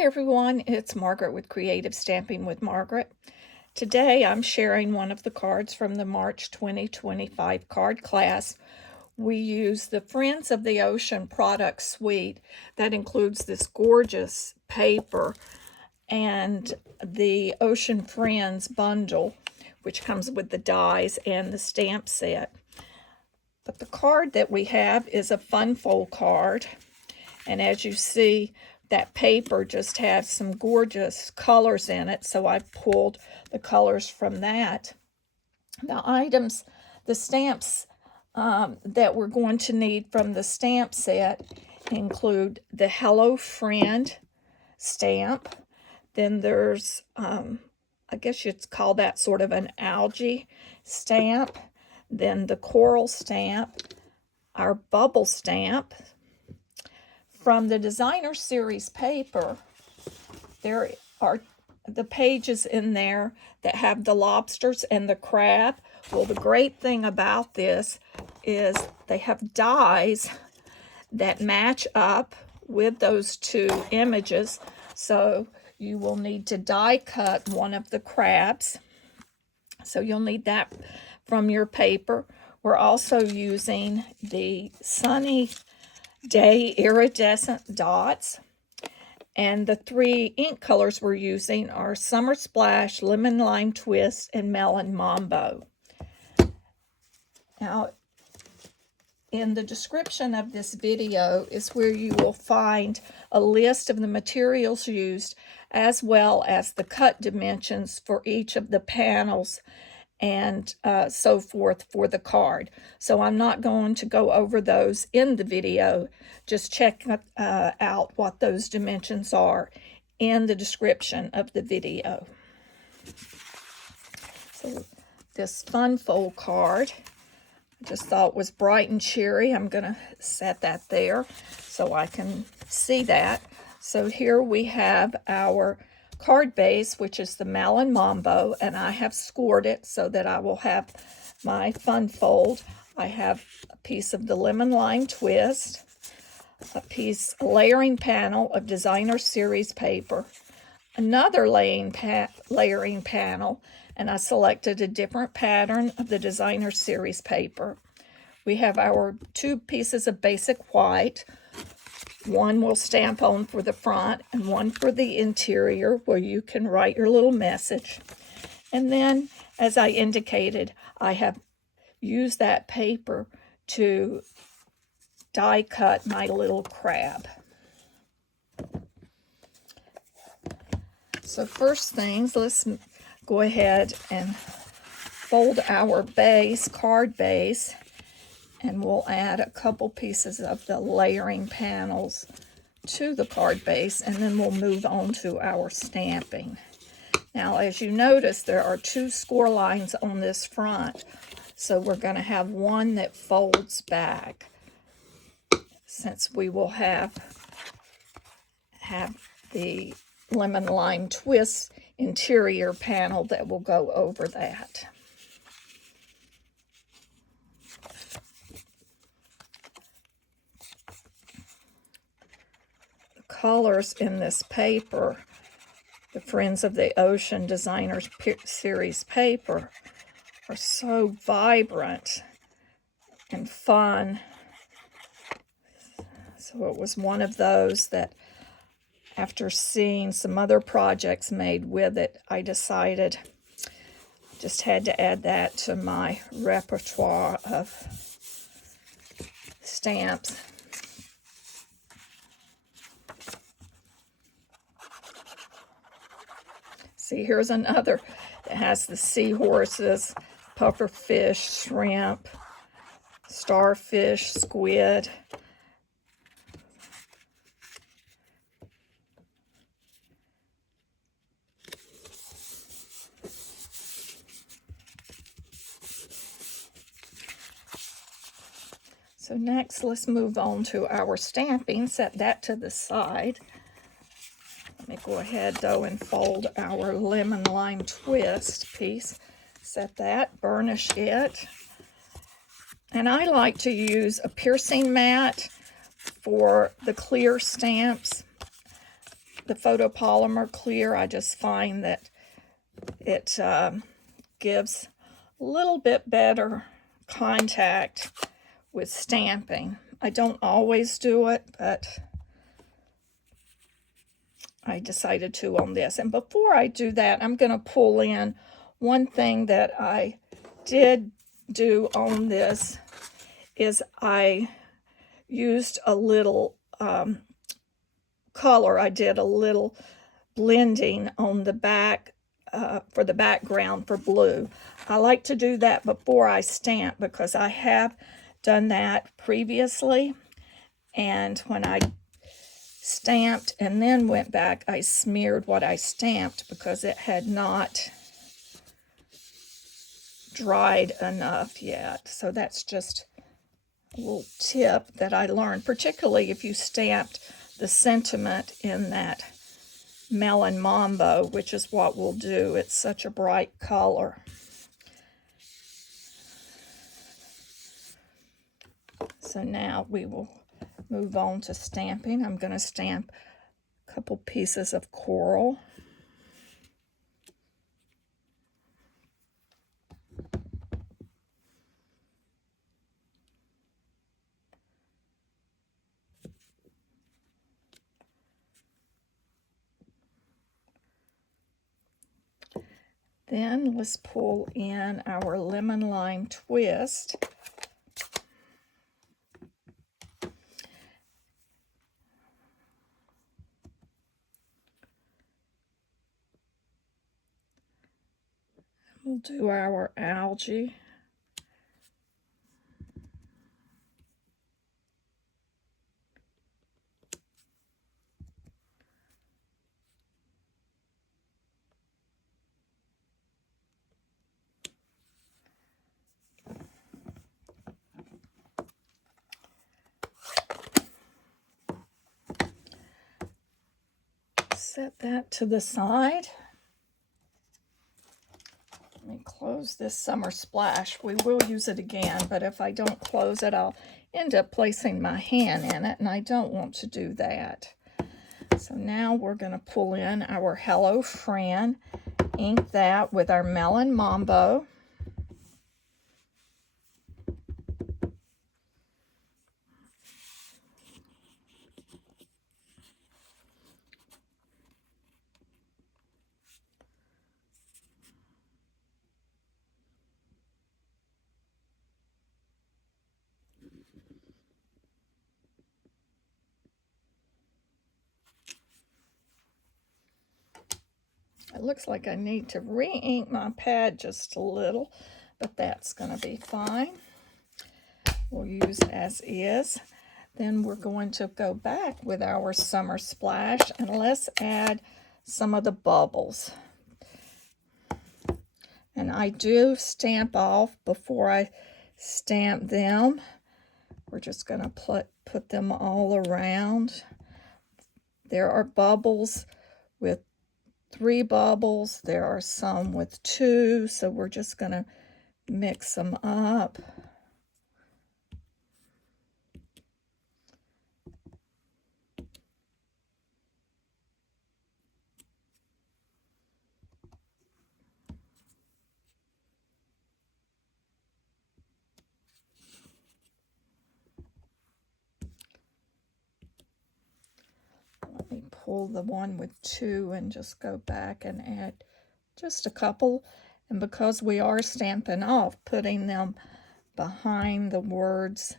Hi everyone, it's Margaret with Creative Stamping with Margaret. Today I'm sharing one of the cards from the March 2025 card class. We use the Friends of the Ocean product suite that includes this gorgeous paper and the Ocean Friends bundle, which comes with the dies and the stamp set. But the card that we have is a fun fold card, and as you see, that paper just has some gorgeous colors in it, so I pulled the colors from that. The items, the stamps that we're going to need from the stamp set include the Hello Friend stamp. Then there's, I guess you'd call that sort of an algae stamp. Then the coral stamp, our bubble stamp. From the designer series paper, there are the pages in there that have the lobsters and the crab. Well, the great thing about this is they have dies that match up with those two images. So you will need to die cut one of the crabs. So you'll need that from your paper. We're also using the Sunny Day iridescent dots, and the three ink colors we're using are Summer Splash, Lemon Lime Twist, and Melon Mambo. Now, in the description of this video is where you will find a list of the materials used, as well as the cut dimensions for each of the panels and so forth for the card. So I'm not going to go over those in the video. Just check out what those dimensions are in the description of the video. So this fun fold card, I just thought was bright and cheery. I'm going to set that there so I can see that. So here we have our card base, which is the Melon Mambo, and I have scored it so that I will have my fun fold. I have a piece of the Lemon Lime Twist, a layering panel of designer series paper, another layering panel, and I selected a different pattern of the designer series paper. We have our two pieces of basic white. One will stamp on for the front and one for the interior, where you can write your little message. And then, as I indicated, I have used that paper to die cut my little crab. So first things, let's go ahead and fold our base, card base, and we'll add a couple pieces of the layering panels to the card base, and then we'll move on to our stamping. Now, as you notice, there are two score lines on this front, so we're going to have one that folds back, since we will have the Lemon Lime Twist interior panel that will go over that. Colors in this paper, the Friends of the Ocean Designer Series paper, are so vibrant and fun. So it was one of those that, after seeing some other projects made with it, I decided just had to add that to my repertoire of stamps. See, here's another that has the seahorses, pufferfish, shrimp, starfish, squid. So next, let's move on to our stamping. Set that to the side. Let me go ahead, though, and fold our Lemon Lime Twist piece. Set that, burnish it. And I like to use a piercing mat for the clear stamps. the photopolymer clear. I just find that it gives a little bit better contact with stamping. I don't always do it, but I decided to on this. And before I do that, I'm going to pull in one thing that I did do on this is I used a little color. I did a little blending on the back for the background for blue. I like to do that before I stamp because I have done that previously, and when I stamped and then went back, I smeared what I stamped because it had not dried enough yet. So that's just a little tip that I learned, particularly if you stamped the sentiment in that Melon Mambo, which is what we'll do. It's such a bright color. So now we will move on to stamping. I'm going to stamp a couple pieces of coral. Then let's pull in our lemon lime twist. We'll do our algae. Set that to the side. Let me close this summer splash. We will use it again, but if I don't close it, I'll end up placing my hand in it, and I don't want to do that. So now we're going to pull in our Hello Friend, ink that with our Melon Mambo. It looks like I need to re-ink my pad just a little, but that's going to be fine. We'll use as is. Then we're going to go back with our summer splash, and let's add some of the bubbles. And I do stamp off before I stamp them. We're just going to put them all around. There are bubbles with 3 bubbles. There are some with 2, so we're just going to mix them up. Let me pull the one with 2 and just go back and add just a couple. And because we are stamping off, putting them behind the words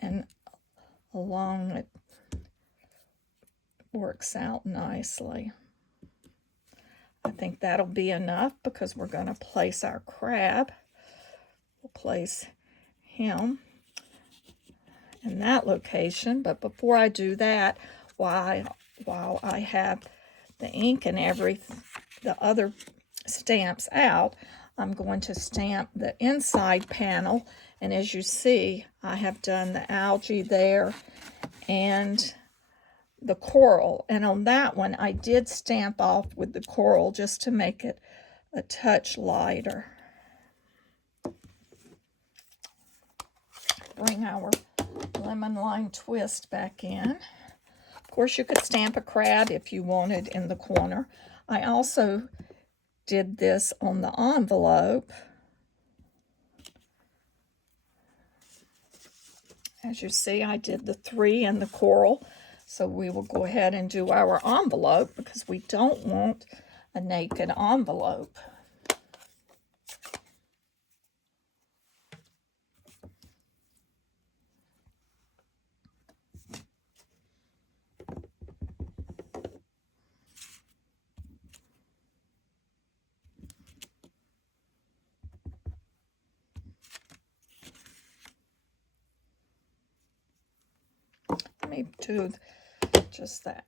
and along it works out nicely. I think that'll be enough because we're going to place our crab. We'll place him in that location, but before I do that, while I have the ink and the other stamps out, I'm going to stamp the inside panel, and as you see, I have done the algae there and the coral, and on that one I did stamp off with the coral just to make it a touch lighter. Bring our lemon lime twist back in. Of course, you could stamp a crab if you wanted in the corner. I also did this on the envelope. As you see, I did the 3 and the coral. So we will go ahead and do our envelope because we don't want a naked envelope. Let me do just that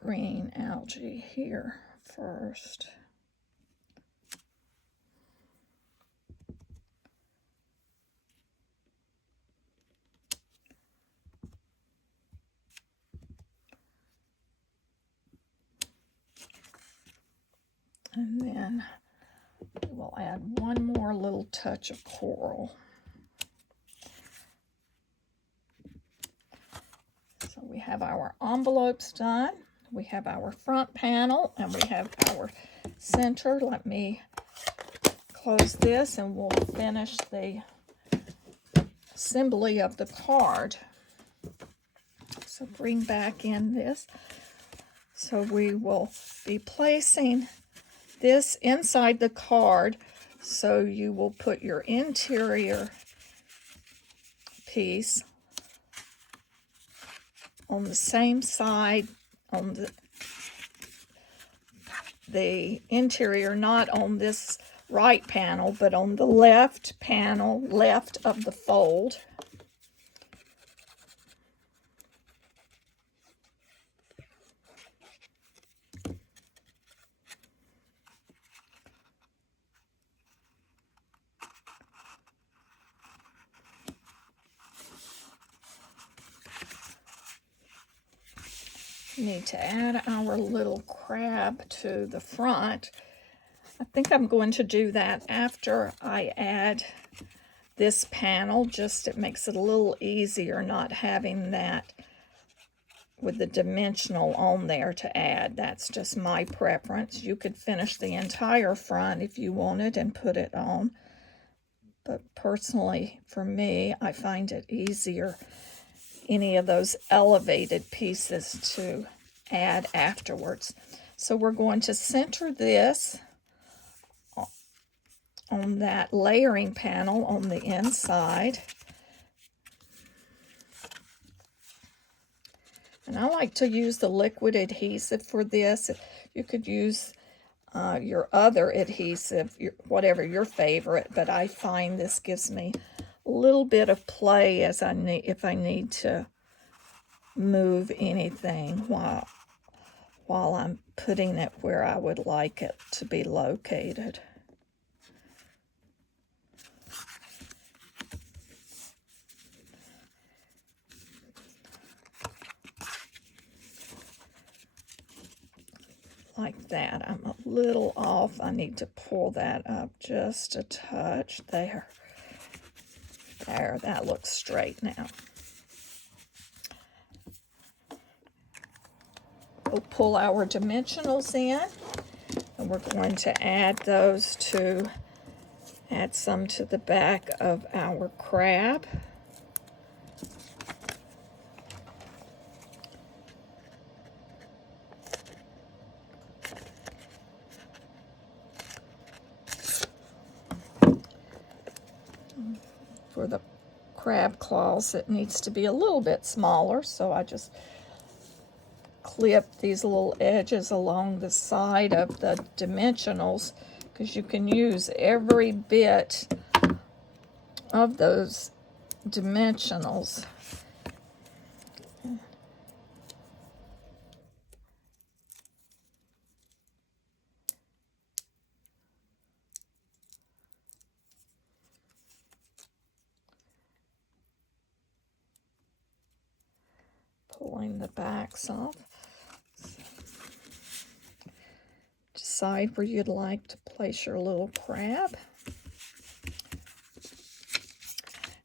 green algae here first. And then we'll add one more little touch of coral. So we have our envelopes done. We have our front panel and we have our center. Let me close this and we'll finish the assembly of the card. So bring back in this. So we will be placing this inside the card. So you will put your interior piece on the same side, on the interior, not on this right panel, but on the left panel, left of the fold. We need to add our little crab to the front. I think I'm going to do that after I add this panel. Just it makes it a little easier not having that with the dimensional on there to add. That's just my preference. You could finish the entire front if you wanted and put it on. But personally, for me, I find it easier any of those elevated pieces to add afterwards. So we're going to center this on that layering panel on the inside. And I like to use the liquid adhesive for this. You could use your other adhesive, whatever your favorite, but I find this gives me a little bit of play as if I need to move anything while I'm putting it where I would like it to be located. Like that. I'm a little off. I need to pull that up just a touch. There. There, that looks straight now. We'll pull our dimensionals in, and we're going to add some to the back of our crab. For the crab claws, it needs to be a little bit smaller, so I just clip these little edges along the side of the dimensionals, because you can use every bit of those dimensionals. Pulling the backs off. Decide where you'd like to place your little crab.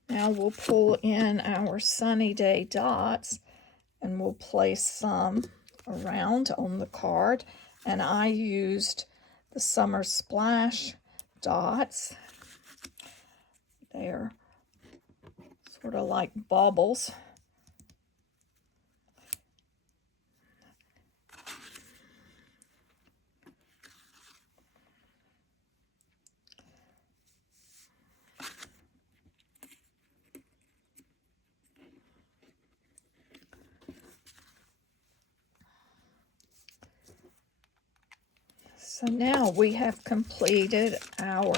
Now we'll pull in our sunny day dots, and we'll place some around on the card. And I used the Summer Splash dots. They're sort of like bubbles. So now we have completed our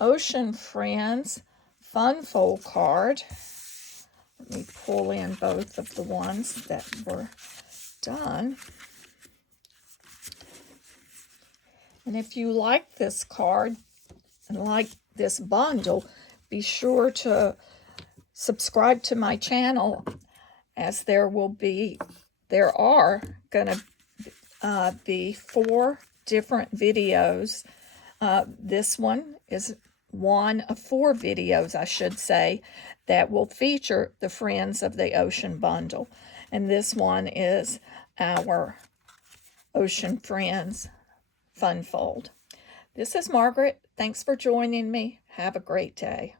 Ocean Friends Fun Fold card. Let me pull in both of the ones that were done. And if you like this card and like this bundle, be sure to subscribe to my channel, as there are going to be 4 different videos. This one is one of 4 videos, I should say, that will feature the Friends of the Ocean bundle. And this one is our Ocean Friends Fun Fold. This is Margaret. Thanks for joining me. Have a great day.